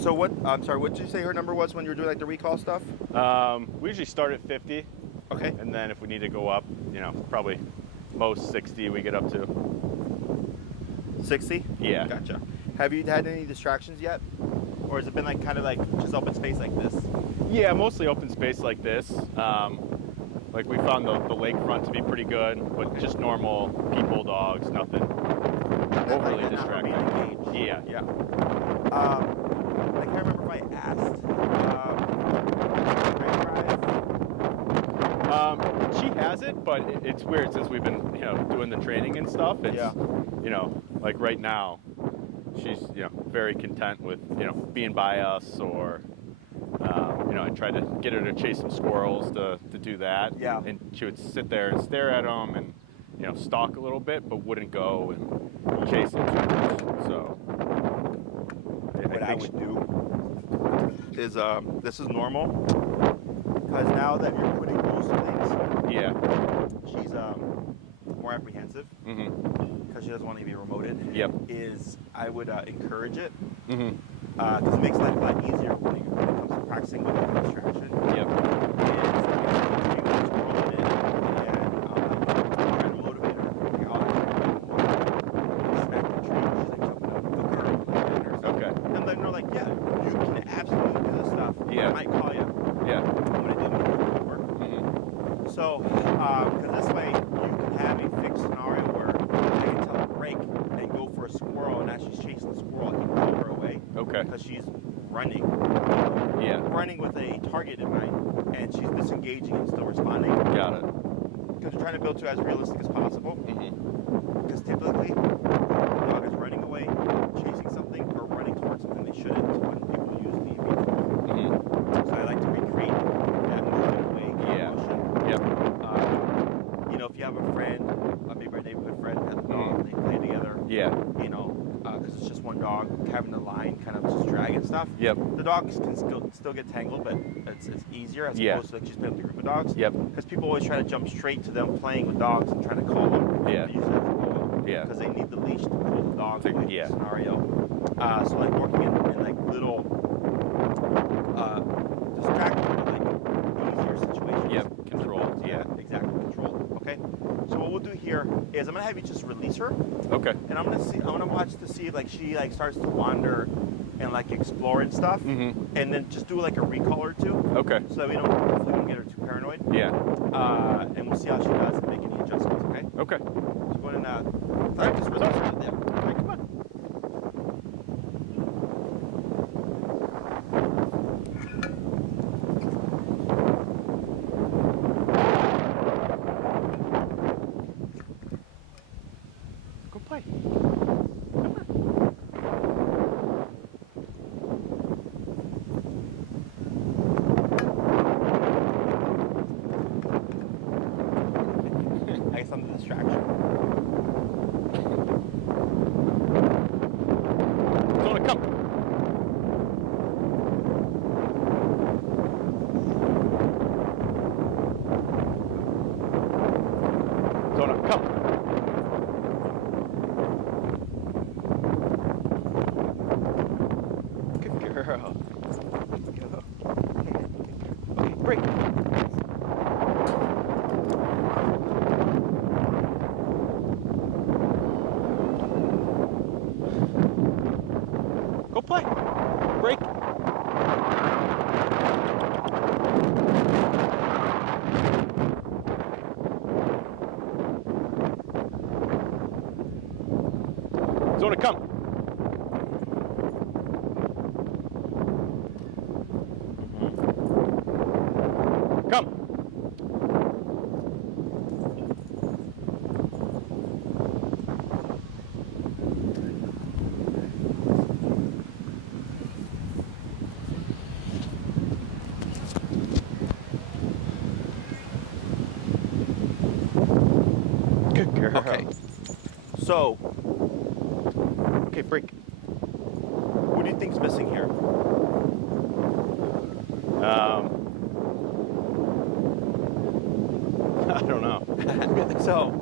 So what? I'm sorry. What did you say her number was when you were doing like the recall stuff? We usually start at 50. Okay. And then if we need to go up, probably most 60 we get up to. 60? Yeah. Gotcha. Have you had any distractions yet? Or has it been like kind of like just open space like this? Yeah, mostly open space like this. Like we found the lakefront to be pretty good, but just normal people, dogs, nothing overly distracting. Yeah. Yeah. I can't remember if I asked. She has it, but it's weird since we've been, doing the training and stuff. It's, like right now, she's, very content with, being by us, or, I tried to get her to chase some squirrels to do that. Yeah. And she would sit there and stare at them and, stalk a little bit, but wouldn't go and chase them too much. So What I would do is, this is normal, because now that you're putting rules to things, yeah, she's more apprehensive, because she doesn't want to be remoted. Yep. I would encourage it, Mm-hmm. because it makes life a lot easier when it comes to practicing with the distraction. Yep. I might call you. Yeah. I'm going to do my work. Mm-hmm. So, because this way you can have a fixed scenario where I can tell her to break and go for a squirrel, and as she's chasing the squirrel, I can pull her away. Okay. Because she's running. Yeah. Running with a target in mind, and she's disengaging and still responding. Got it. Because we're trying to build to as realistic as possible. Because typically, the dog is running away, chasing something, or running towards something they shouldn't when people use the tool. So I like to recreate that movement way. Motion. Yep. If you have a friend, maybe a neighborhood friend, has a dog, they play together. Yeah. Because it's just one dog, having the line kind of just dragging stuff. Yep. The dogs can still get tangled, but it's easier as opposed to like just playing with a group of dogs. Yep. Because people always try to jump straight to them playing with dogs and trying to call them. Yeah. Use it as a bully. Yeah. Because they need the leash to pull the dog away from the Yeah. scenario. So like working in like little distracting, like easier situations. Yep. Controlled. Yeah, exactly. Controlled. Okay. So what we'll do here is I'm gonna have you just release her. Okay. And I'm gonna watch to see if like she like starts to wander and like explore and stuff. And then just do like a recall or two. Okay. So that hopefully we don't get her too paranoid. Yeah. And we'll see how she does and make any adjustments. Okay. Okay. So go ahead and just release her. Yeah. All right, come on. Go play. I guess I'm the distraction. Zona, come. Zona, come. Good girl. Good girl. Okay, break. Go play. Break. Zona, come. Come. Good girl. Okay. So, okay, break. What do you think's missing here? I don't know. So,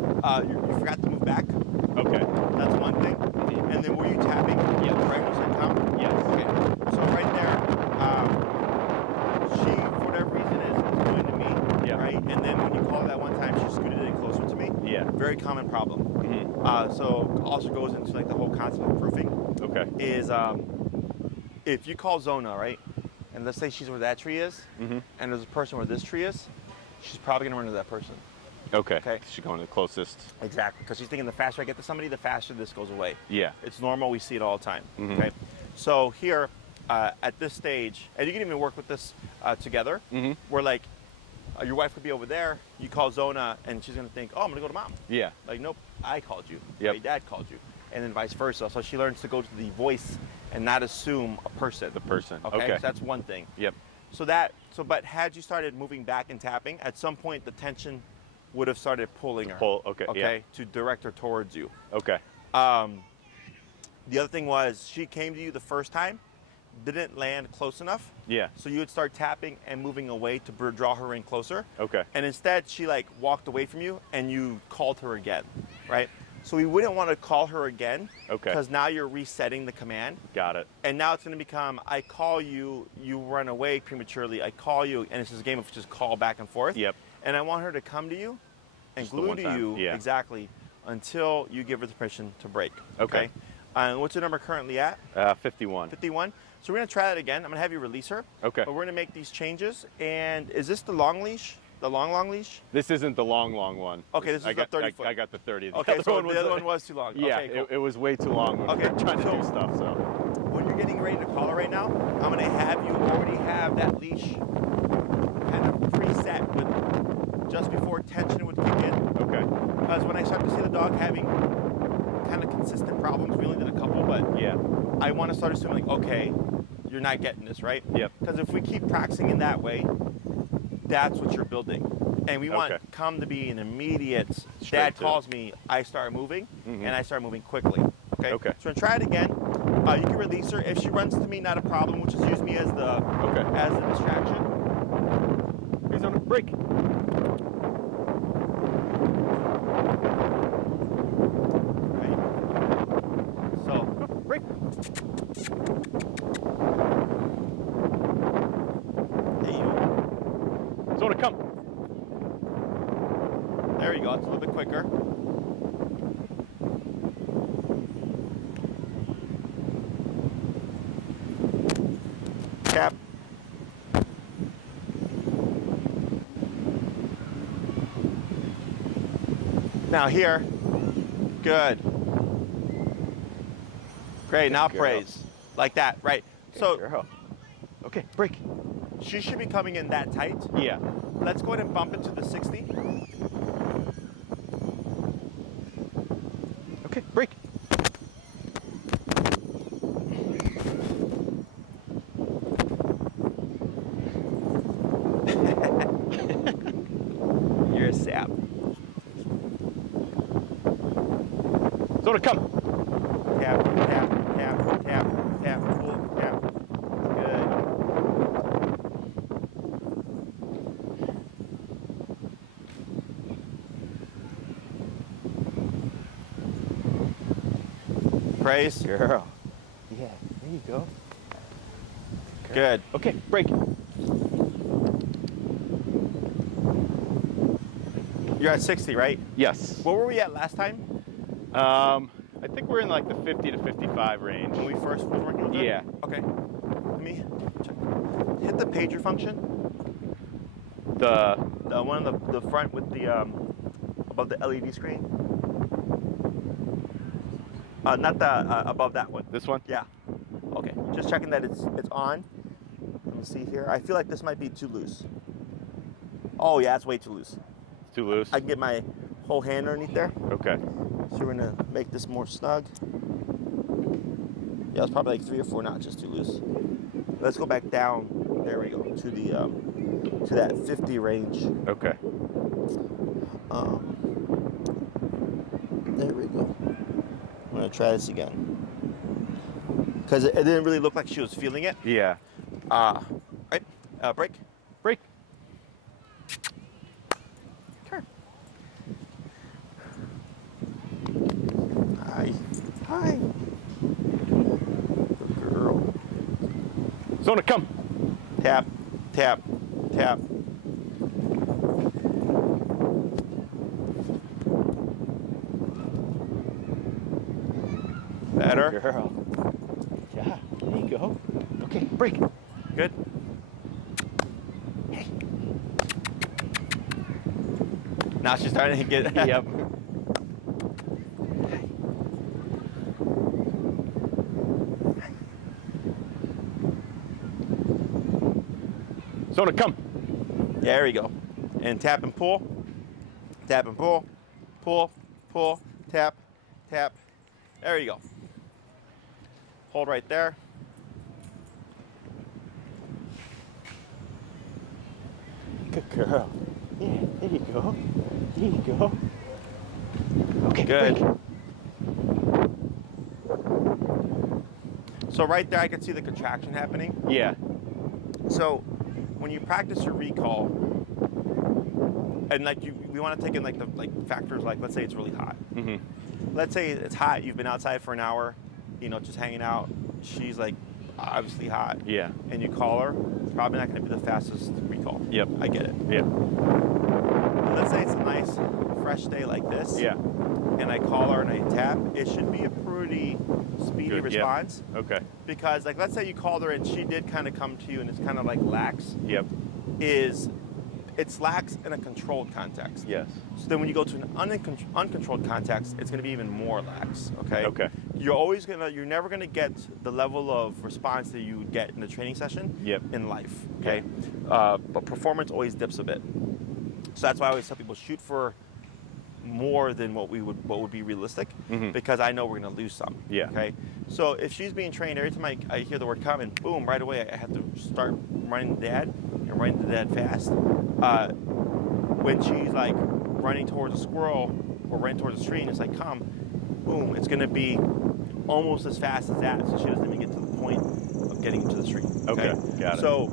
you forgot to move back. Okay. That's one thing. And then were you tapping Yeah. Very common problem. Mm-hmm. So also goes into like the whole concept of proofing. Okay. Is if you call Zona, right, and let's say she's where that tree is, Mm-hmm. and there's a person where this tree is, she's probably gonna run into that person. Okay. Okay. She's going to the closest. Exactly, because she's thinking the faster I get to somebody, the faster this goes away. Yeah. It's normal. We see it all the time. Mhm. Okay. So here, at this stage, and you can even work with this together, Mm-hmm. where like your wife could be over there, you call Zona, and she's gonna think, oh, I'm gonna go to mom. Yeah. Like, nope, I called you. Yep. My dad called you, and then vice versa. So she learns to go to the voice and not assume a person. The person. Okay. Okay. So that's one thing. Yep. But had you started moving back and tapping, at some point the tension would have started pulling her. Pull. Okay. Okay. Yeah. To direct her towards you. Okay. The other thing was she came to you the first time, didn't land close enough. Yeah. So you would start tapping and moving away to draw her in closer. Okay. And instead she like walked away from you and you called her again, right? So we wouldn't want to call her again. Okay. Because now you're resetting the command. Got it. And now it's going to become, I call you, you run away prematurely, I call you, and it's just a game of just call back and forth. Yep. And I want her to come to you and Just the glue one to time. you, Yeah. exactly, until you give her the permission to break. Okay. And what's your number currently at? 51. 51. So we're going to try that again. I'm going to have you release her. Okay. But we're going to make these changes. And is this the long leash? The long leash? This isn't the long one. Okay, this is I the got, 30 foot. I got the 30. The Okay, other so one the other one was too long. Yeah, Okay, cool. it was way too long when we Okay, were trying to so- do stuff. So. When you're getting ready to call her right now, I'm going to have you already have that leash kind of preset with just before tension would kick in. Okay. Because when I start to see the dog having kind of consistent problems, we only did a couple, but Yeah. I want to start assuming, like, okay, you're not getting this, right? Yep. Because if we keep practicing in that way, that's what you're building. And we want Okay. come to be an immediate, Straight dad to. calls me, I start moving, Mhm. and I start moving quickly. Okay? Okay. So we're gonna try it again. You can release her. If she runs to me, not a problem. We'll just use me as the distraction. He's on a break. Right? So, Break. there you go. Zona, come. There you go. It's a little bit quicker. Tap. Now here. Good. Great. Now girl. praise. Like that. Right. So Girl. Okay, break. she should be coming in that tight. Yeah. Let's go ahead and bump it to the 60. Okay, break. You're a sap. Zona, come. Tap, tap, tap, tap, tap, pull, tap. Good. Praise. Girl. Yeah, there you go. Good. Okay, break. You're at 60, right? Yes. What were we at last time I think we're in like the 50 to 55 range. when we first was working with her? Yeah. Okay. Let me check. Hit the pager function. The The one on the front with the above the LED screen. Not the above that one. this one? Yeah. Okay. Just checking that it's on. Let me see here. I feel like this might be too loose. Oh yeah, it's way too loose. It's too loose. I can get my whole hand underneath there. Okay. So we're gonna make this more snug. Yeah, it's probably like 3 or 4 notches too loose. Let's go back down. There we go to the to that 50 range. Okay. There we go. I'm gonna try this again because it didn't really look like she was feeling it. Yeah. Right. Break. Break. Turn. Hi. Hi. Good girl. Zona, come. Tap. Tap. Tap. Better. Good girl. Yeah, there you go. Okay, break. Good. Now she's starting to get. Yep. Zona, come. There we go. And tap and pull. Tap and pull. Pull. Pull. Tap. Tap. There you go. Hold right there. Good girl. Yeah, there you go. There you go. Okay, Good. break. So right there, I can see the contraction happening. Yeah. So when you practice your recall, and like we want to take in like the factors like, let's say it's really hot. Mm-hmm. Let's say it's hot. You've been outside for an hour, just hanging out. She's like obviously hot. Yeah. And you call her. Probably not going to be the fastest recall. Yep. I get it. Yeah. Let's say it's a nice fresh day like this. Yeah. And I call her and I tap. It should be a pretty speedy Good, response. Yep. Okay. Because like let's say you called her and she did kind of come to you and it's kind of like lax. Yep. It's lax in a controlled context. Yes. So then when you go to an uncontrolled context, it's going to be even more lax. Okay. Okay. You're never gonna get the level of response that you would get in a training session. Yep. In life. Okay. But performance always dips a bit. So that's why I always tell people shoot for more than what would be realistic, because I know we're gonna lose some. Yeah. Okay. So if she's being trained, every time I hear the word come and boom, right away I have to start running the dad and running the dad fast. When she's like running towards a squirrel or running towards a tree and it's like come, boom, it's gonna be almost as fast as that, so she doesn't even get to the point of getting into the tree. Okay, got it. So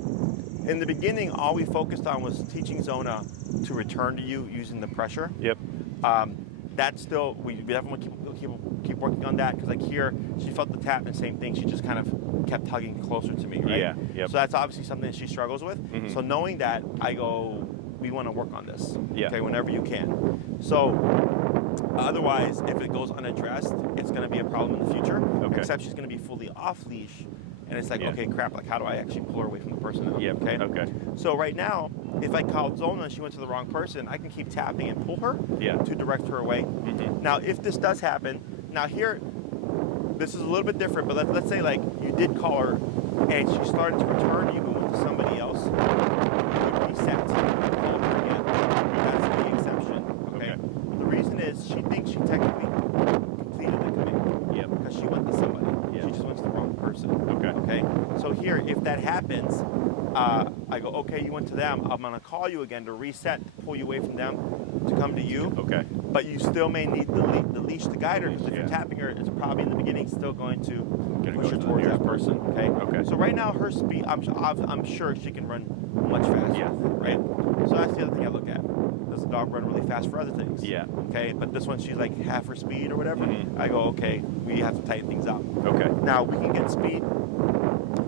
in the beginning, all we focused on was teaching Zona to return to you using the pressure. Yep. That's still, we definitely keep working on that, because like here, she felt the tap and same thing, she just kind of kept hugging closer to me, right? Yeah, yep. So that's obviously something that she struggles with. So knowing that, I go, we want to work on this, okay, whenever you can. So otherwise, if it goes unaddressed, it's going to be a problem in the future, except she's going to be fully off leash. And it's like, okay, crap, like how do I actually pull her away from the person now? Yep. Okay. So right now, if I called Zona and she went to the wrong person, I can keep tapping and pull her to direct her away. Now, if this does happen, now here, this is a little bit different, but let's say like you did call her and she started to return to you and went to somebody else, you would reset, call her again. That's the exception, okay? The reason is she thinks she technically completed the command. Yep. Because she went to somebody. She just went to the wrong person. Okay. So here, if that happens, I go, okay, you went to them. I'm gonna call you again to reset, to pull you away from them, to come to you. Okay. But you still may need the leash to guide her, because if you're tapping her, it's probably in the beginning still going to push her towards that person. Okay. So right now, her speed, I'm sure she can run much faster. Yeah. Right. So that's the other thing I look at. Does the dog run really fast for other things? Yeah. Okay. But this one, she's like half her speed or whatever. I go, okay, we have to tighten things up. Okay. Now we can get speed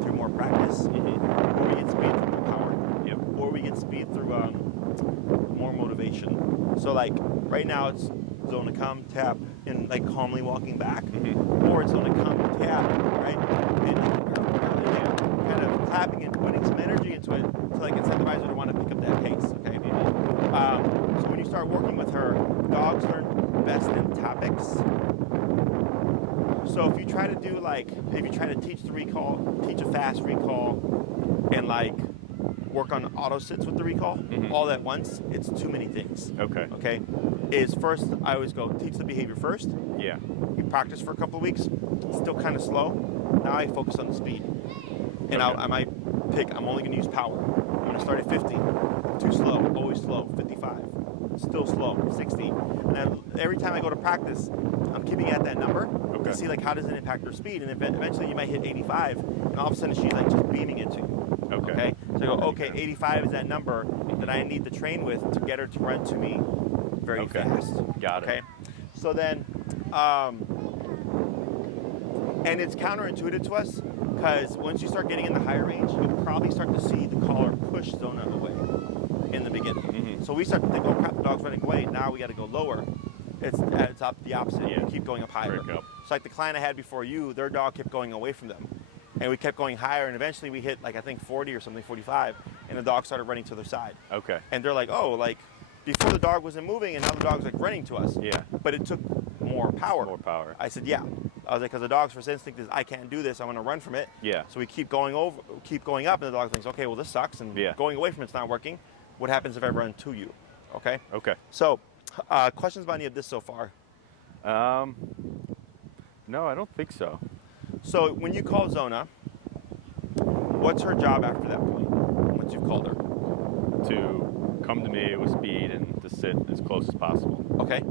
through more practice, or we get speed through more power, or we get speed through more motivation. So like right now it's Zona come, tap, and like calmly walking back, or it's Zona come, tap, right, and kind of clapping and putting some energy into it to like incentivize her to want to pick up that pace. Okay. So when you start working with her, dogs learn best in topics. So if you try to do like, if you try to teach the recall, teach a fast recall, and like work on auto sits with the recall all at once, it's too many things. Okay. Is first, I always go teach the behavior first. Yeah. You practice for a couple of weeks, still kind of slow. Now I focus on the speed. And I might pick, I'm only gonna use power. I'm gonna start at 50, too slow, always slow, 55, still slow, 60. And every time I go to practice, I'm keeping at that number to see like how does it impact her speed, and eventually you might hit 85, and all of a sudden she's like just beaming into you. Okay. So I go, okay, 85 is that number that I need to train with to get her to run to me very fast. Got it. Okay. So then, and it's counterintuitive to us, because once you start getting in the higher range, you'll probably start to see the collar push Zona away in the beginning. So we start to think, oh crap, the dog's running away. Now we got to go lower. It's up the opposite. Yeah. You keep going up higher. Break up. So like the client I had before you, their dog kept going away from them. And we kept going higher, and eventually we hit like I think 40 or something, 45, and the dog started running to their side. Okay. And they're like, oh, like before the dog wasn't moving, and now the dog's like running to us. Yeah. But it took more power. More power. I said, yeah. I was like, because the dog's first instinct is I can't do this. I'm going to run from it. Yeah. So we keep going up, and the dog thinks, okay, well this sucks, and Yeah. going away from it's not working. What happens if I run to you? Okay. Okay. So, questions about any of this so far? No, I don't think so. So when you call Zona, what's her job after that point? Once you've called her. To come to me with speed and to sit as close as possible. Okay.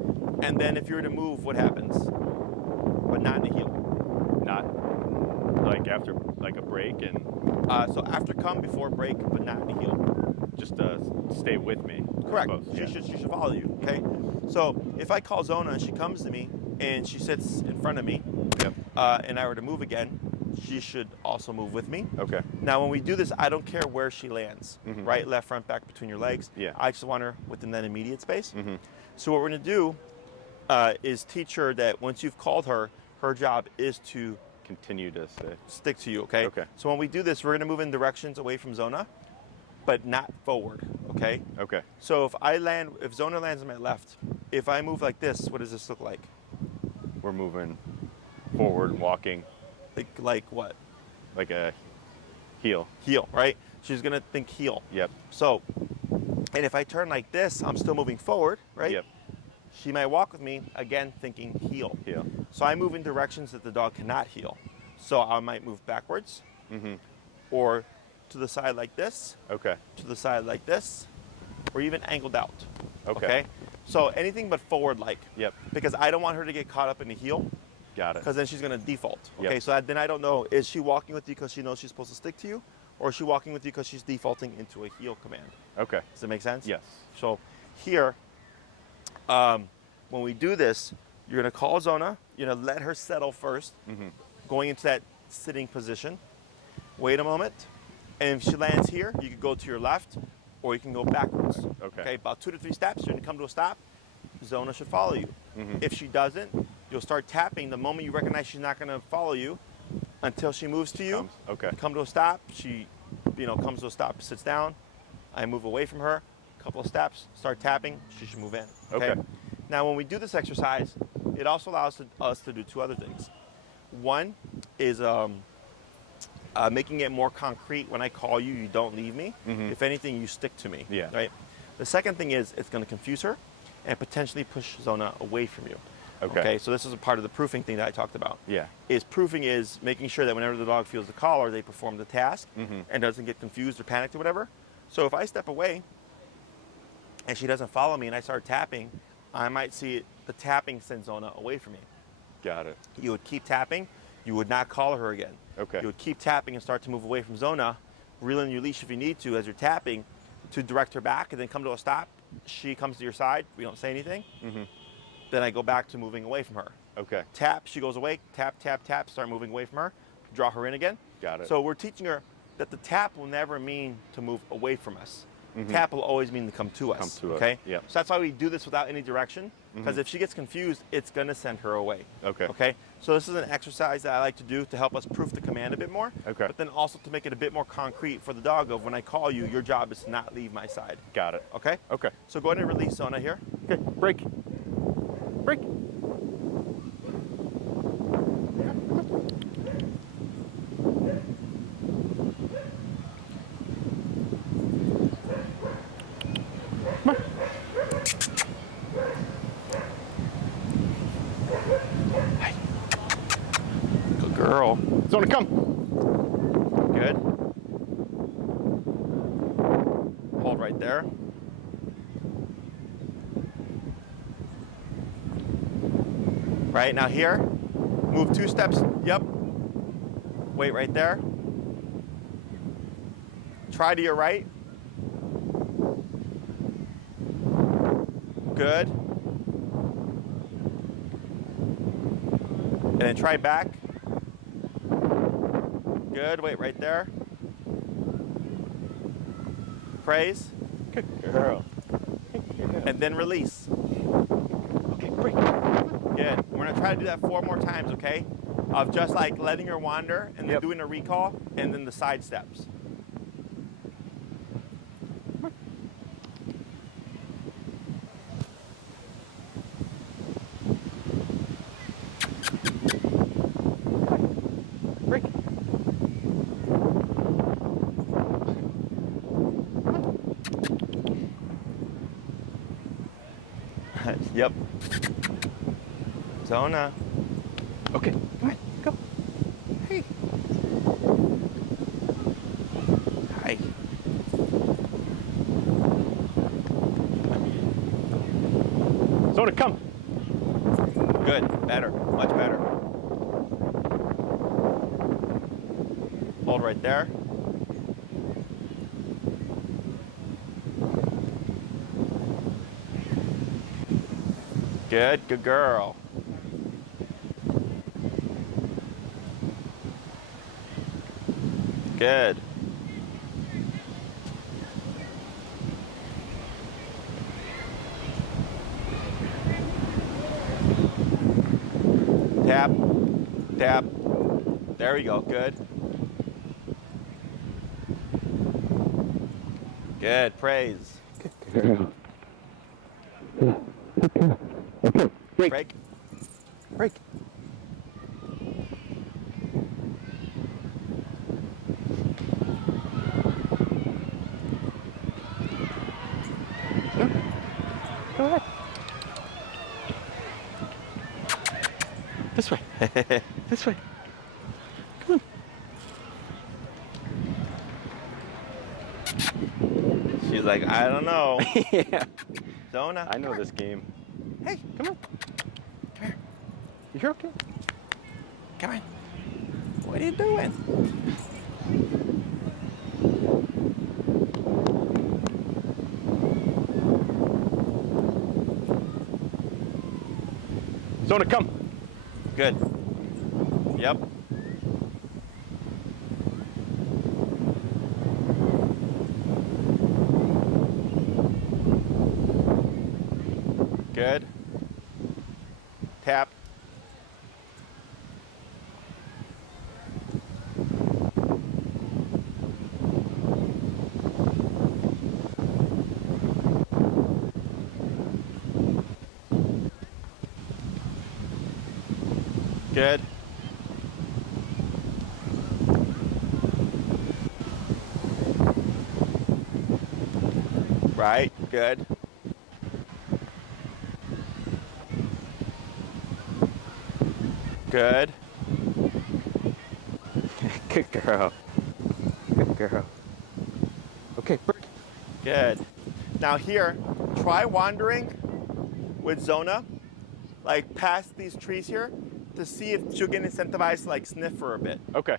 And then if you were to move, what happens? But not in the heel. Not like after like a break and So after come, before break, but not in the heel. just stay with me. I Correct. suppose. She should follow you. Okay. So if I call Zona and she comes to me and she sits in front of me, Yep. and I were to move again, she should also move with me. Okay. Now, when we do this, I don't care where she lands, Mhm. right, left, front, back, between your legs. Yeah. I just want her within that immediate space. Mhm. So what we're going to do is teach her that once you've called her, her job is to Continue to stay. stick to you, okay? Okay. So when we do this, we're going to move in directions away from Zona, but not forward, okay? Okay. So if Zona lands on my left, if I move like this, what does this look like? We're moving forward, walking Like what? like a heel. Heel, right? She's going to think heel. Yep. So, and if I turn like this, I'm still moving forward, right? Yep. She might walk with me, again, thinking heel. Heel. So I move in directions that the dog cannot heel. So I might move backwards, Mhm. or to the side like this, Okay. to the side like this, or even angled out. Okay. So anything but forward like. Yep. Because I don't want her to get caught up in the heel, Got it. because then she's going to default. Okay, Yep. so then I don't know, is she walking with you because she knows she's supposed to stick to you, or is she walking with you because she's defaulting into a heel command? Okay. Does that make sense? Yes. So here, when we do this, you're going to call Zona. You're going to let her settle first, Mhm. going into that sitting position. Wait a moment. And if she lands here, you can go to your left, or you can go backwards. Okay. About 2 to 3 steps. You're going to come to a stop. Zona should follow you. Mhm. If she doesn't, you'll start tapping the moment you recognize she's not going to follow you until she moves to you. Okay. Come to a stop. She, comes to a stop, sits down. I move away from her. Couple of steps. Start tapping. She should move in. Okay. Now, when we do this exercise, it also allows us to do 2 other things. One is making it more concrete. When I call you, you don't leave me. Mhm. If anything, you stick to me. Yeah. Right. The second thing is it's going to confuse her and potentially push Zona away from you. Okay. So this is a part of the proofing thing that I talked about. Yeah. Proofing is making sure that whenever the dog feels the collar, they perform the task Mhm. and doesn't get confused or panicked or whatever. So if I step away and she doesn't follow me and I start tapping, I might see the tapping send Zona away from me. Got it. You would keep tapping. You would not call her again. Okay. You would keep tapping and start to move away from Zona, reel in your leash if you need to as you're tapping to direct her back, and then come to a stop. She comes to your side. We don't say anything. Mhm. Then I go back to moving away from her. Okay. Tap, she goes away. Tap, tap, tap. Start moving away from her. Draw her in again. Got it. So we're teaching her that the tap will never mean to move away from us. Mhm. Tap will always mean to come to us. Come to us, Okay. yep. So that's why we do this without any direction. Because Mhm. if she gets confused, it's going to send her away. Okay. Okay. So this is an exercise that I like to do to help us proof the command a bit more. Okay. But then also to make it a bit more concrete for the dog of when I call you, your job is to not leave my side. Got it. Okay. Okay. So go ahead and release Zona here. Okay. Break. Break. Good girl. Zona, come. Good. Hold right there. Right, now here, move 2 steps. Yep. Wait right there. Try to your right. Good. And then try back. Good, wait right there. Praise. Good girl. And then release. Okay, break. try to do that 4 more times, okay? Of just like letting her wander and then doing a recall and then the side steps. Break. Yep. Zona. Okay, come on, go. Hey. Hi. Zona, come. Good. Better. Much better. Hold right there. Good. Good girl. Good. Tap. Tap. There we go. Good. Good. Praise. Good girl. Okay. Break. Break. Break. Go ahead. This way. This way. Come on. She's like, I don't know. Yeah. Zona. I know this game. Hey, Come on. come here. You're okay. Come on. What are you doing? Zona, come. Good. Yep. Good. Tap. Good. Right. Good. Good. Good girl. Good girl. Okay, break. Good. Now here, try wandering with Zona, like past these trees here, to see if she'll get incentivized to like sniff for a bit. Okay.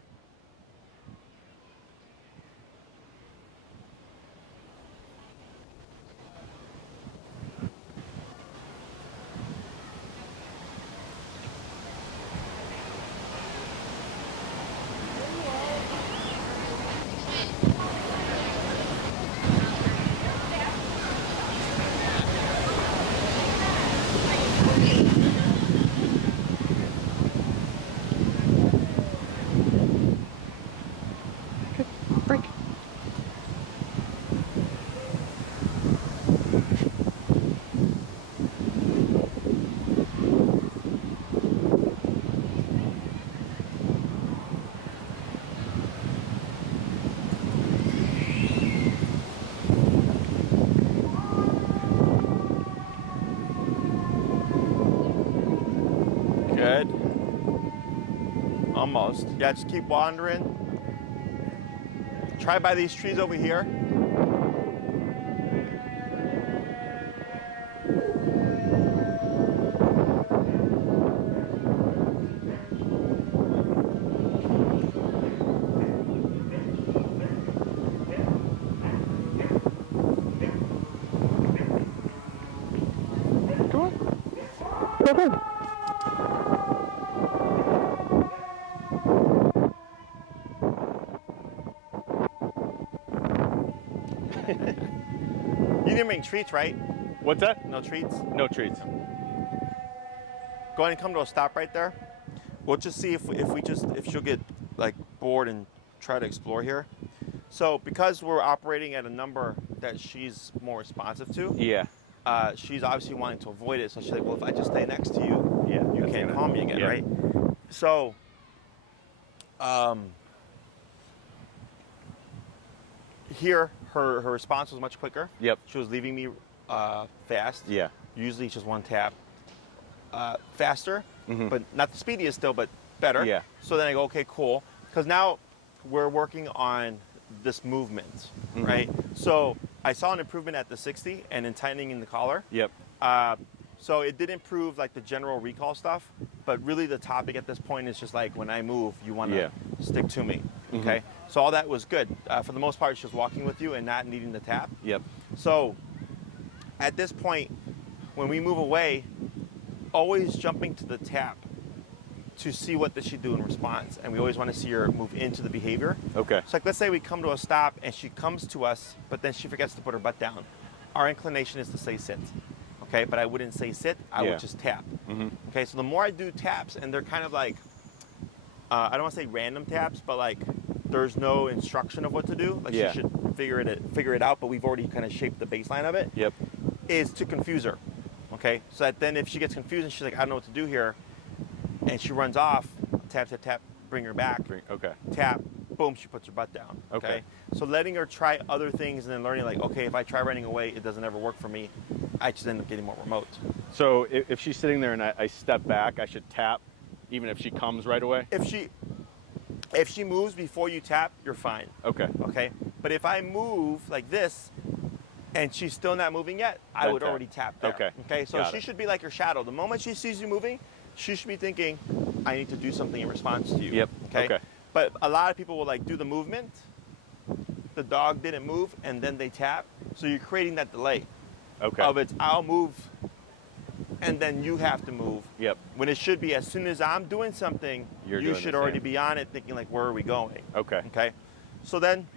Break. Good. Almost. Yeah, just keep wandering. Try by these trees over here. Go on. Go ahead. You didn't bring treats, right? What's that? No treats? No treats. go ahead and come to a stop right there. We'll just see if she'll get like bored and try to explore here. So because we're operating at a number that she's more responsive to, Yeah. She's obviously wanting to avoid it. So she's like, well, if I just stay next to you, Yeah. you can't call me again, yeah. right? So, here her response was much quicker. Yep. She was leaving me fast. Yeah. Usually it's just one tap. Faster, Mhm. but not the speediest still, but better. Yeah. So then I go, okay, cool. Because now we're working on this movement, Mhm. right? So I saw an improvement at the 60 and in tightening in the collar. Yep. So it did improve like the general recall stuff, but really the topic at this point is just like when I move, you want to Yeah. stick to me, Mhm. okay? So all that was good. For the most part, she was walking with you and not needing the tap. Yep. So at this point, when we move away, always jumping to the tap to see what does she do in response, and we always want to see her move into the behavior. Okay. So like let's say we come to a stop and she comes to us, but then she forgets to put her butt down. Our inclination is to say sit, okay? But I wouldn't say sit, I Yeah. would just tap. Mhm. Okay, so the more I do taps, and they're kind of like, I don't want to say random taps, but like there's no instruction of what to do. Like Yeah. she should figure it out, but we've already kind of shaped the baseline of it. Yep. Is to confuse her. Okay, so that then if she gets confused and she's like, I don't know what to do here, and she runs off, tap, tap, tap, bring her back, Okay. tap, boom, she puts her butt down. Okay. So letting her try other things and then learning like, okay, if I try running away, it doesn't ever work for me. I just end up getting more remote. So if she's sitting there and I step back, I should tap, even if she comes right away. If she moves before you tap, you're fine. Okay. Okay. But if I move like this, and she's still not moving yet, I Then would tap. already tap there. Okay. Okay. So Got she it. should be like your shadow. The moment she sees you moving, she should be thinking, I need to do something in response to you. Yep. Okay. Okay. But a lot of people will like do the movement. The dog didn't move, and then they tap. So you're creating that delay Okay. of it's I'll move, and then you have to move. Yep. When it should be as soon as I'm doing something, You're you doing should the already same. be on it, thinking like, where are we going? Okay. Okay. So then,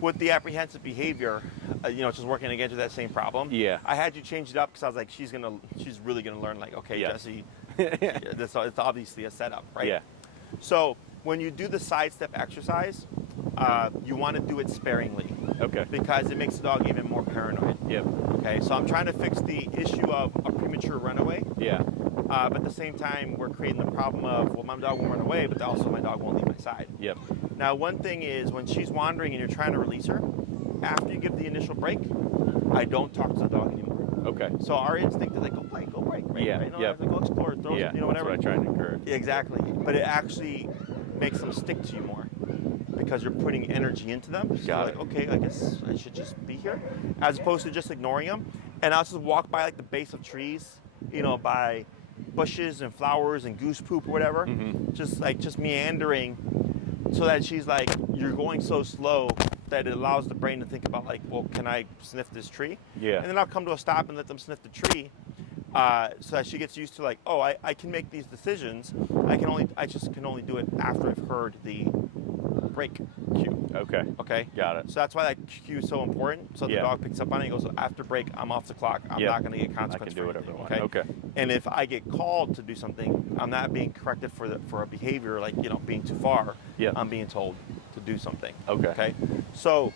with the apprehensive behavior, just working against that same problem. Yeah. I had you change it up because I was like, she's really gonna learn. Like, okay, Yeah. Jesse, it's obviously a setup, right? Yeah. So when you do the sidestep exercise, you want to do it sparingly Okay. because it makes the dog even more paranoid. Yep. Okay. So I'm trying to fix the issue of a premature runaway. Yeah. But at the same time, we're creating the problem of, well, my dog won't run away, but also my dog won't leave my side. Yep. Now, one thing is when she's wandering and you're trying to release her, after you give the initial break, I don't talk to the dog anymore. Okay. So our instinct is like, go play, go break, right? Yeah, Right? yep. Go explore, throw, Yeah. whatever. That's what I try to encourage. Exactly. But it actually makes them stick to you more because you're putting energy into them. So Got like, it. okay, I guess I should just be here, as opposed to just ignoring them. And I'll just walk by like the base of trees, by bushes and flowers and goose poop or whatever, Mhm. just meandering, so that she's like, you're going so slow that it allows the brain to think about like, well, can I sniff this tree? Yeah. And then I'll come to a stop and let them sniff the tree, so that she gets used to like, oh, I can make these decisions. I just can only do it after I've heard the break cue. Okay. Okay. Got it. So that's why that cue is so important. So the Yeah. dog picks up on it and goes, after break, I'm off the clock. I'm Yep. not going to get I consequence can do for whatever I anything, want. Okay. And if I get called to do something, I'm not being corrected for a behavior like being too far. Yep. I'm being told to do something. Okay. Okay. So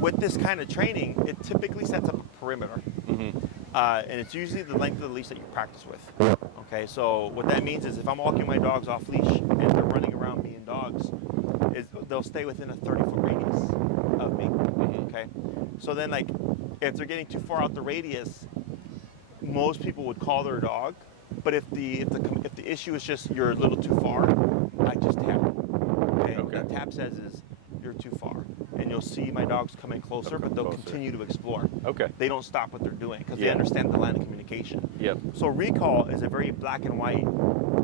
with this kind of training, it typically sets up a perimeter. Mm-hmm. And it's usually the length of the leash that you practice with. Okay, so what that means is if I'm walking my dogs off leash and they're running around being dogs, they'll stay within a 30-foot radius of me. Okay, so then like if they're getting too far out the radius, most people would call their dog. But if the issue is just you're a little too far, I just tap. Okay, what that tap says is you're too far, and you'll see my dogs come in closer, They'll come but they'll closer. continue to explore. Okay. They don't stop what they're doing because they Yeah. understand the line of communication. Yep. So recall is a very black and white.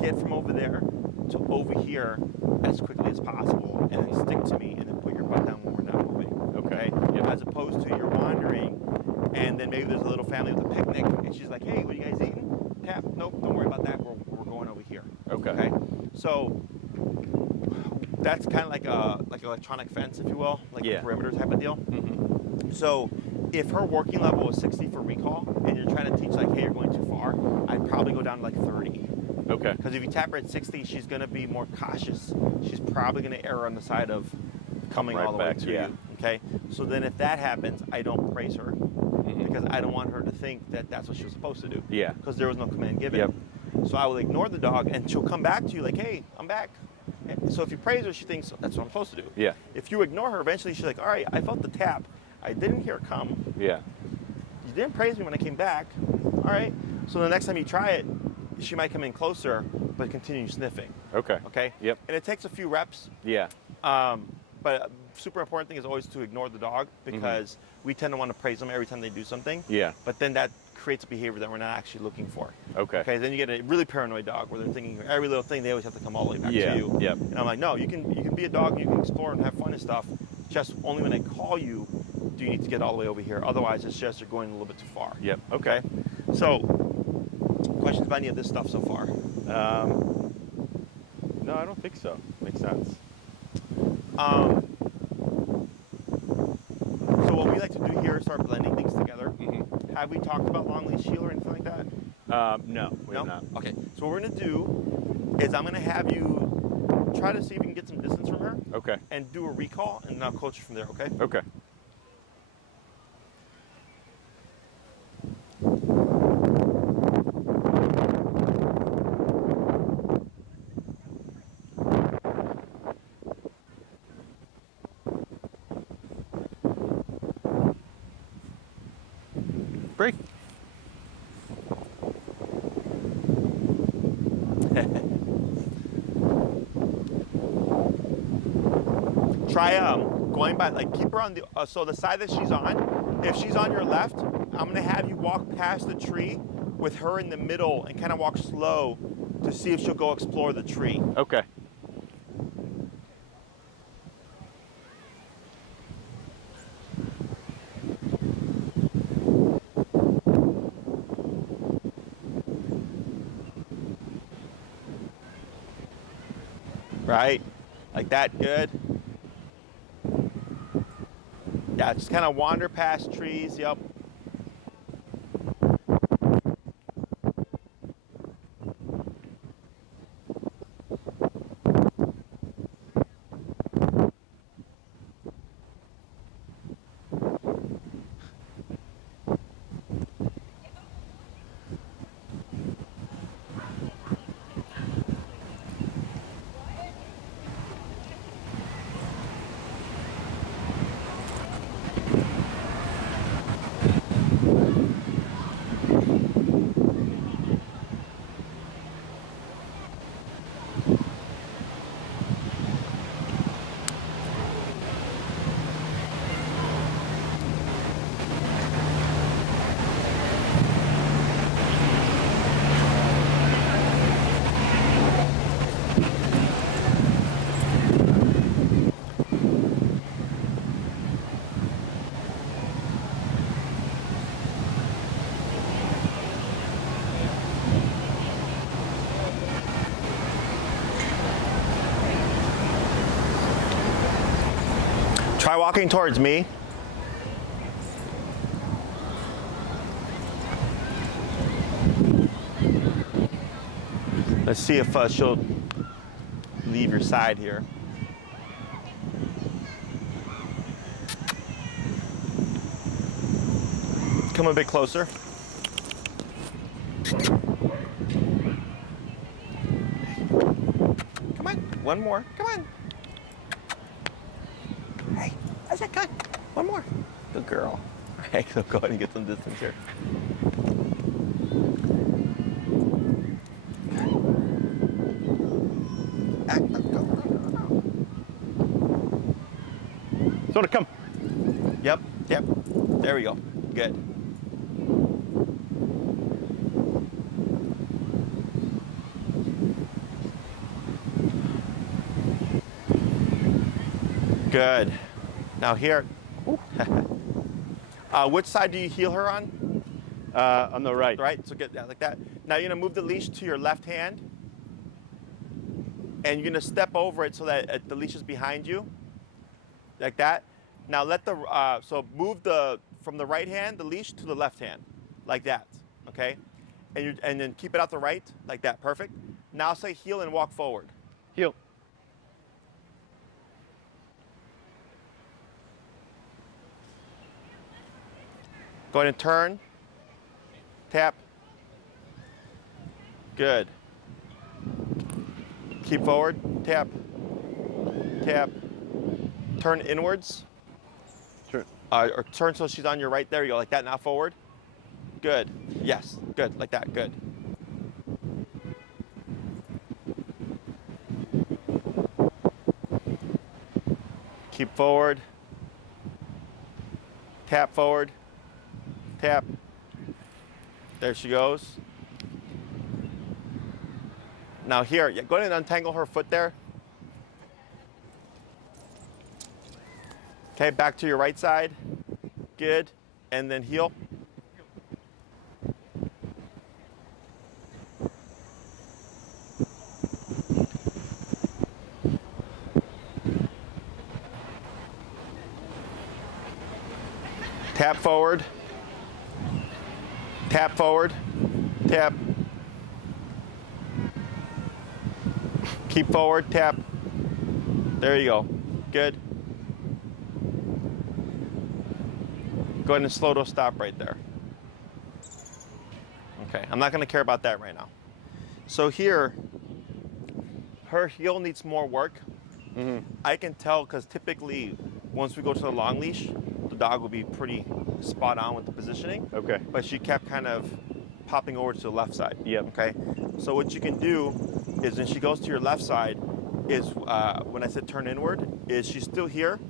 Get from over there to over here as quickly as possible, and then stick to me, and then put your butt down when we're not moving. Okay. Yep. As opposed to you're wandering, and then maybe there's a little family with a picnic, and she's like, "Hey, what are you guys eating?" Tap. Nope. Don't worry about that. We're going over here. Okay. So that's kind of like an electronic fence, if you will, like Yeah. a perimeter type of deal. Mm-hmm. So if her working level is 60 for recall, and you're trying to teach like, hey, you're going too far, probably go down to like 30. Okay. Because if you tap her at 60, she's going to be more cautious. She's probably going to err on the side of coming Right all the back, way to yeah. you. Okay. So then if that happens, I don't praise her because I don't want her to think that that's what she was supposed to do. Yeah. Because there was no command given. Yep. So I will ignore the dog and she'll come back to you like, hey, I'm back. So if you praise her, she thinks that's what I'm supposed to do. Yeah. If you ignore her, eventually she's like, all right, I felt the tap. I didn't hear it come. Yeah. You didn't praise me when I came back. All right. So the next time you try it, she might come in closer, but continue sniffing. Okay. Okay? Yep. And it takes a few reps. Yeah. But a super important thing is always to ignore the dog because we tend to want to praise them every time they do something. Yeah. But then that creates a behavior that we're not actually looking for. Okay. Okay. Then you get a really paranoid dog where they're thinking every little thing they always have to come all the way back to you. Yep. And I'm like, no, you can be a dog and you can explore and have fun and stuff. Just only when I call you do you need to get all the way over here. Otherwise, it's just you're going a little bit too far. Yep. Okay. So, questions about any of this stuff so far? No, I don't think so. Makes sense. So what we like to do here is start blending things together. Have we talked about long leash heel or anything like that? No, we have not. Okay. So what we're gonna do is I'm gonna have you try to see if you can get some distance from her. Okay. And do a recall, and then I'll coach you from there. Okay. Okay. Break. Try going by, like keep her on the, so the side that she's on, if she's on your left, I'm gonna have you walk past the tree with her in the middle and kind of walk slow to see if she'll go explore the tree. Okay. Right? Like that, good. Yeah, just kind of wander past trees, yep. Try walking towards me. Let's see if she'll leave your side here. Come a bit closer. Come on, one more. Come on. Hey, that's it. Come on. One more. Good girl. All right, so go ahead and get some distance here. Zona, come. Yep, yep. There we go. Good. Good. Now here. Which side do you heel her on? On the right. Right, so get that like that. Now you're gonna move the leash to your left hand. And you're gonna step over it so that the leash is behind you. Like that. Now let the, so move from the right hand, the leash to the left hand. Like that, okay? and then keep it out the right, like that, perfect. Now say heel and walk forward. Heel. Go ahead and turn, tap. Good. Keep forward, tap, tap. Turn inwards. Sure. Or turn so she's on your right. There you go, like that, now forward. Good, yes, good, like that, good. Keep forward, tap forward, tap. There she goes. Now here, go ahead and untangle her foot there. Okay, back to your right side. Good. And then heel. Tap forward. Tap forward. Tap. Keep forward, tap. There you go. Good. Go ahead and slow to stop right there. Okay, I'm not gonna care about that right now. So here, her heel needs more work. I can tell because typically once we go to the long leash, the dog will be pretty spot on with the positioning. Okay. But she kept kind of popping over to the left side. Yep. Okay. So what you can do is when she goes to your left side, is when I said turn inward, is she's still here,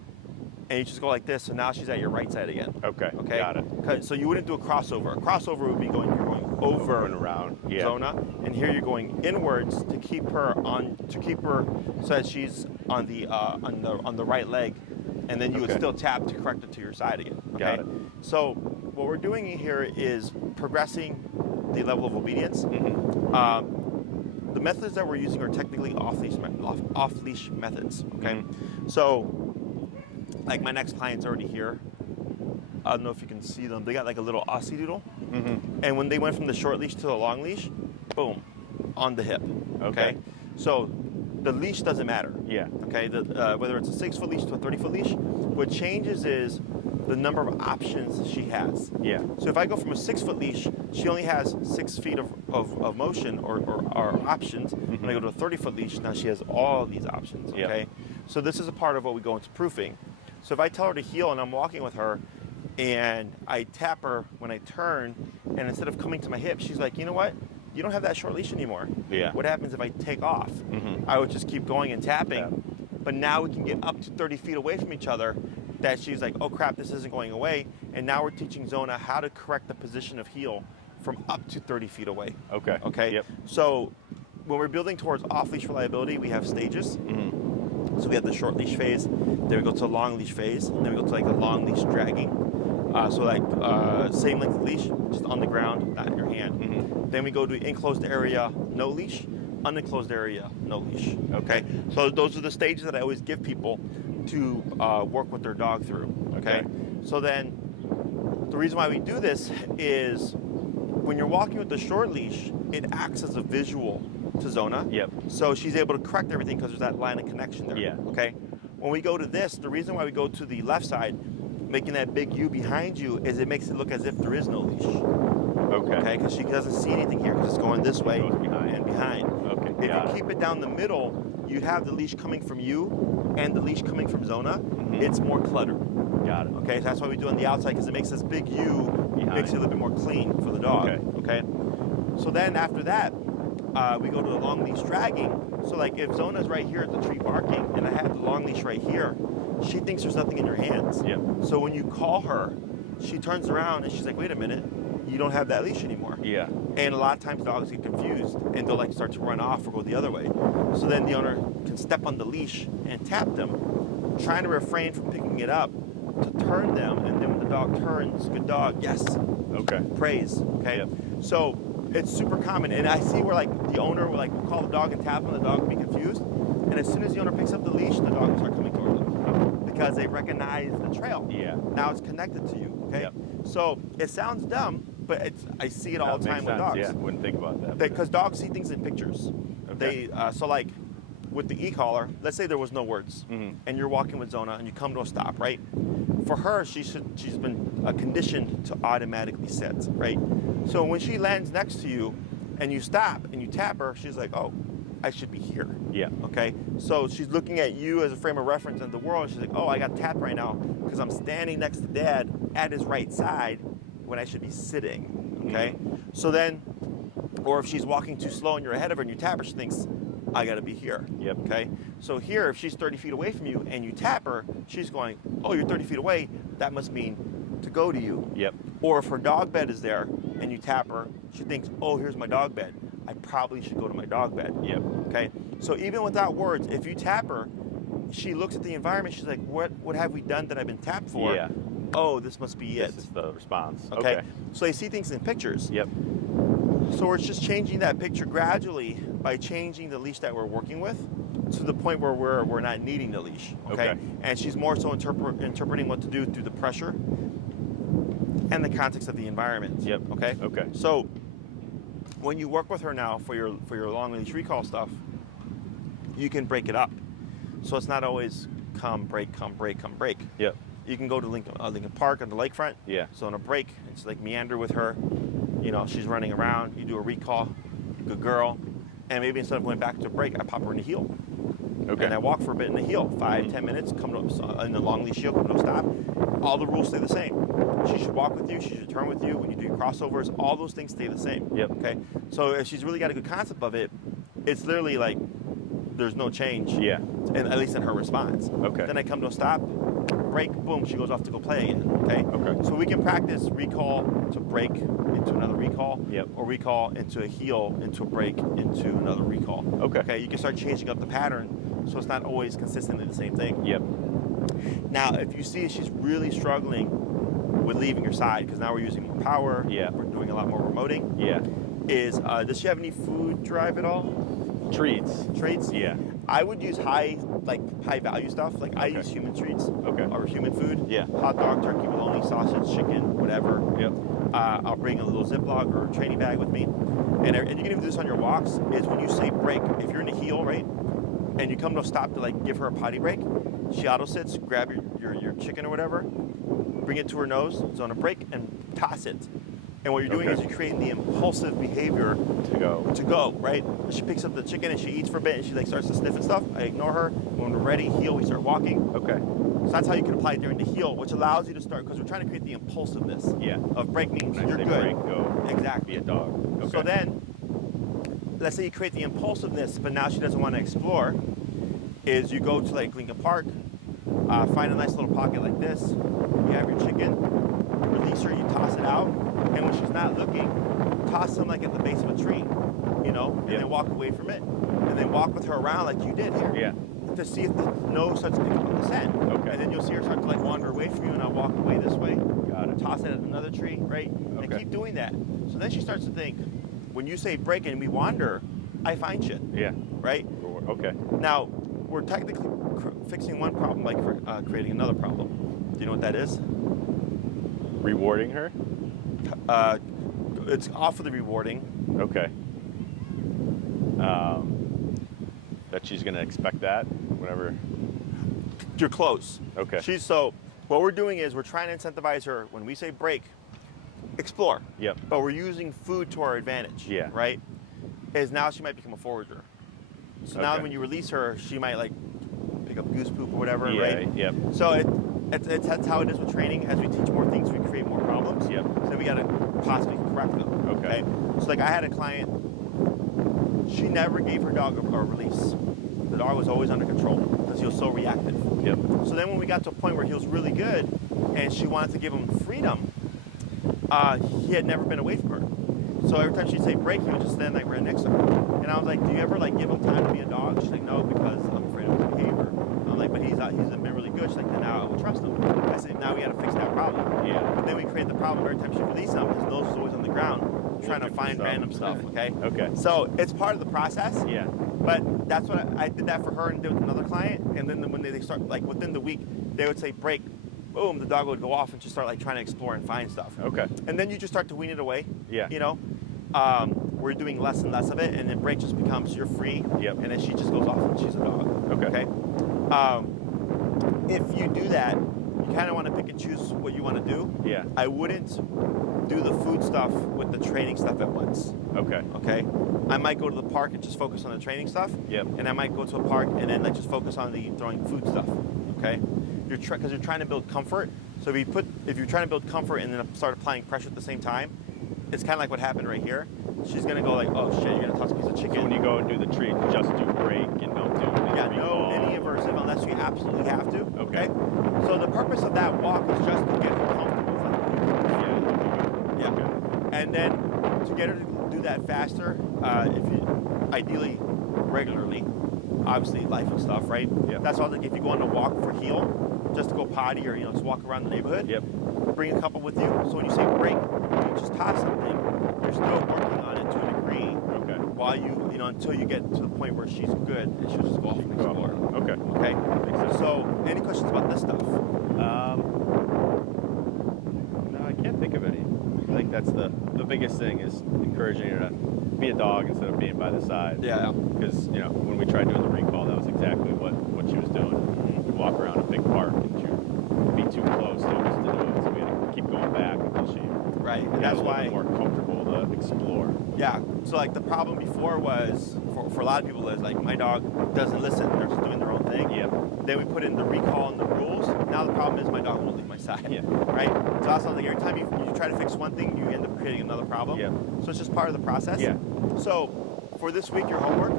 and you just go like this, so now she's at your right side again. Okay. Okay. Got it. So you wouldn't do a crossover. A crossover would be you're going over and around. Yeah. Zona, and here you're going inwards to keep her so that she's on the right leg, and then you would still tap to correct it to your side again. Okay? Got it. So what we're doing here is progressing the level of obedience. The methods that we're using are technically off-leash methods. Okay, so like my next client's already here. I don't know if you can see them. They got like a little Aussie doodle, and when they went from the short leash to the long leash, boom, on the hip. Okay, so the leash doesn't matter. Yeah. Okay, whether it's a 6-foot leash to a 30-foot leash, what changes is the number of options she has. Yeah. So if I go from a 6-foot leash, she only has 6 feet of motion or options. When I go to a 30-foot leash, now she has all these options. Okay. Yeah. So this is a part of what we go into proofing. So if I tell her to heel and I'm walking with her, and I tap her when I turn, and instead of coming to my hip, she's like, you know what? You don't have that short leash anymore. Yeah. What happens if I take off? I would just keep going and tapping. Yeah. But now we can get up to 30 feet away from each other, that she's like, oh crap, this isn't going away. And now we're teaching Zona how to correct the position of heel from up to 30 feet away. Okay. Okay. Yep. So when we're building towards off-leash reliability, we have stages. So we have the short leash phase, then we go to the long leash phase, and then we go to like the long leash dragging. So like same length of leash, just on the ground, not in your hand. Then we go to enclosed area, no leash, unenclosed area, no leash. Okay. So those are the stages that I always give people to work with their dog through. Okay. So then the reason why we do this is when you're walking with the short leash, it acts as a visual to Zona. Yep. So she's able to correct everything because there's that line of connection there. Yeah. Okay. When we go to this, the reason why we go to the left side, making that big U behind you, is it makes it look as if there is no leash. Okay. Because she doesn't see anything here because it's going this way and behind. Okay. If you keep it down the middle, you have the leash coming from you and the leash coming from Zona. It's more cluttered. Got it. Okay. So that's why we do it on the outside, because it makes this big U, makes it a little bit more clean for the dog. Okay. So then after that, we go to the long leash dragging. So like if Zona's right here at the tree barking and I have the long leash right here, she thinks there's nothing in your hands. Yep. So when you call her, she turns around and she's like, wait a minute, you don't have that leash anymore. Yeah. And a lot of times dogs get confused and they'll like start to run off or go the other way. So then the owner can step on the leash and tap them, trying to refrain from picking it up to turn them. And then when the dog turns, good dog, yes. Okay. Praise. Okay. Yep. So it's super common, and I see where like the owner will like call the dog and tap him, the dog will be confused, and as soon as the owner picks up the leash, the dog will start coming towards them because they recognize the trail. Yeah. Now it's connected to you. Okay. Yep. So it sounds dumb, but I see it all the time with dogs. Yeah, wouldn't think about that. Because dogs see things in pictures. Okay. So like with the e-collar, let's say there was no words, and you're walking with Zona and you come to a stop, right? For her, she's been conditioned to automatically sit, right? So when she lands next to you and you stop and you tap her, she's like, oh, I should be here. Yeah. Okay. So she's looking at you as a frame of reference in the world. She's like, oh, I got tapped right now because I'm standing next to Dad at his right side when I should be sitting. Okay. So then, or if she's walking too slow and you're ahead of her and you tap her, she thinks, I got to be here. Yep. Okay. So here, if she's 30 feet away from you and you tap her, she's going, oh, you're 30 feet away. That must mean to go to you. Yep. Or if her dog bed is there and you tap her, she thinks, oh, here's my dog bed. I probably should go to my dog bed. Yep. Okay. So even without words, if you tap her, she looks at the environment. She's like, what have we done that I've been tapped for? Yeah. Oh, this must be it. This is the response. Okay. So they see things in pictures. Yep. So we're just changing that picture gradually by changing the leash that we're working with to the point where we're not needing the leash. Okay. And she's more so interpreting what to do through the pressure and the context of the environment. Yep. Okay. Okay. So when you work with her now for your long leash recall stuff, you can break it up. So it's not always come, break, come, break, come, break. Yep. You can go to Lincoln Park on the lakefront. Yeah. So on a break, it's like meander with her. You know, she's running around. You do a recall. Good girl. And maybe instead of going back to a break, I pop her in the heel. Okay. And I walk for a bit in the heel, 5-10 minutes. Come to in the long leash heel, come to a stop. All the rules stay the same. She should walk with you. She should turn with you. When you do your crossovers, all those things stay the same. Yep. Okay. So if she's really got a good concept of it, it's literally like there's no change. Yeah. At least in her response. Okay. Then I come to a stop, break, boom, she goes off to go play again. Okay. Okay. So we can practice recall to break into another recall. Yep. Or recall into a heel, into a break, into another recall. Okay. Okay. You can start changing up the pattern, so it's not always consistently the same thing. Yep. Now, if you see she's really struggling with leaving your side, because now we're using more power. Yeah. We're doing a lot more remoting. Yeah. Does she have any food drive at all? Treats. Traits? Yeah. I would use high value stuff. Like I use human treats. Okay. Or human food. Yeah. Hot dog, turkey, bologna, sausage, chicken, whatever. Yep. I'll bring a little Ziploc or a training bag with me. And you can even do this on your walks, is when you say break, if you're in a heel, right, and you come to a stop to like give her a potty break, she auto sits, grab your chicken or whatever, bring it to her nose, it's on a break, and toss it. And what you're doing is you're creating the impulsive behavior to go, right? She picks up the chicken and she eats for a bit and she like starts to sniff and stuff. I ignore her. When we're ready, heel, we start walking. Okay. So that's how you can apply it during the heel, which allows you to start, because we're trying to create the impulsiveness. Yeah. Of break means When I you're say good. break, go. Exactly. Be a dog. Okay. So then, let's say you create the impulsiveness, but now she doesn't want to explore, is you go to like Lincoln Park, find a nice little pocket like this, you have your chicken, release her, you toss it out, and when she's not looking, toss them like at the base of a tree, you know, and then walk away from it, and then walk with her around like you did here. Yeah. To see if the nose starts to pick up on the scent. Okay. And then you'll see her start to like wander away from you, and I'll walk away this way. Got it. Toss it at another tree, right? And Okay. keep doing that. So then she starts to think, when you say break and we wander, I find shit, Yeah. right? Okay. Now, we're technically fixing one problem by creating another problem. Do you know what that is? Rewarding her? It's awfully rewarding. Okay. That she's going to expect that whenever. You're close. Okay. So what we're doing is we're trying to incentivize her when we say break, explore. Yep. But we're using food to our advantage. Yeah. Right? Is now she might become a forager. So now when you release her, she might like pick up goose poop or whatever, right? Yep. So that's how it is with training. As we teach more things, we create more problems. Yep. So we got to possibly correct them. Okay. So like I had a client, she never gave her dog a release. The dog was always under control because he was so reactive. Yep. So then when we got to a point where he was really good and she wanted to give him freedom, he had never been away from her. So every time she'd say break, he would just stand like right next to her. And I was like, do you ever like give him time to be a dog? She's like, no, because I'm afraid of his behavior. I'm like, but he's been really good. She's like, then now I will trust him. I said, now we got to fix that problem. Yeah. But then we create the problem every time she releases him, his nose is always on the ground, trying to find random stuff, okay? Okay. So it's part of the process. Yeah. But that's what I did that for her and did with another client. And then when they start, like within the week, they would say break, boom, the dog would go off and just start like trying to explore and find stuff. Okay. And then you just start to wean it away. Yeah. You know, we're doing less and less of it, and then break just becomes you're free. Yep. And then she just goes off and she's a dog. Okay. If you do that, you kind of want to pick and choose what you want to do. Yeah. I wouldn't do the food stuff with the training stuff at once. Okay. Okay. I might go to the park and just focus on the training stuff. Yep. And I might go to a park and then like just focus on the throwing food stuff. Okay. Because you're trying to build comfort. So if you're trying to build comfort and then start applying pressure at the same time, it's kind of like what happened right here. She's gonna go like, oh shit, you're gonna toss a piece of chicken. So when you go and do the treat, just do break and don't do no any aversive unless you absolutely have to. Okay. So the purpose of that walk is just to get her comfortable. Yeah. Okay. And then to get her to do that faster, if you ideally regularly, obviously life and stuff, right? Yeah. That's all. Like if you go on a walk for heel, just to go potty or just walk around the neighborhood. Yep. Bring a couple with you. So when you say break, you just toss something. You're still working on it to a degree. Okay. While until you get to the point where she's good and she'll just go off and explore. Okay. Okay. So any questions about this stuff? No, I can't think of any. I think that's the biggest thing is encouraging her to be a dog instead of being by the side. Yeah. Because when we tried doing the recall, that was exactly what she was doing. We'd walk around a big park and she would be too close to us to do it, so we had to keep going back until she Right. And got that's a little why bit more comfortable to explore. Yeah. So like the problem before was for a lot of people is like my dog doesn't listen. They're just doing their own thing. Yeah. Then we put in the recall and the rules. Now the problem is my dog won't leave my side. Yeah. Right. So that's like every time you try to fix one thing, you end up creating another problem. Yeah. So it's just part of the process. Yeah. So for this week, your homework,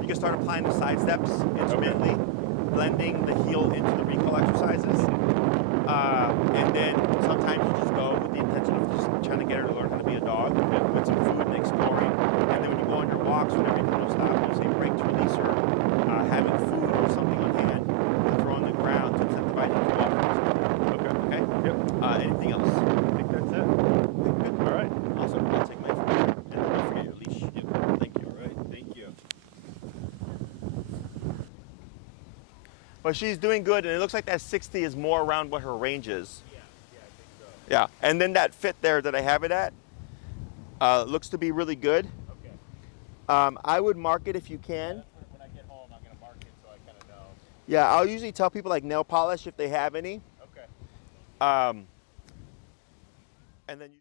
you can start applying the side steps intermittently, blending the heel into the recall exercises. And then sometimes you just go with the intention of just trying to get her to learn how to be a dog with some food and exploring. And then when you go on your walks, whenever you come to a stop, you say break to release her, having food or something on hand, throw on the ground to incentivize you to walk. Okay? Yep. Anything else? I think that's it. Good. All right. Awesome. I'll take my phone. And don't forget your leash. Yep. Thank you. All right. Thank you. But she's doing good, and it looks like that 60 is more around what her range is. Yeah, I think so. Yeah, and then that fit there that I have it at looks to be really good. Okay. I would mark it if you can. When I get home, I'm going to mark it so I kind of know. Yeah, I'll usually tell people like nail polish if they have any. Okay. And then you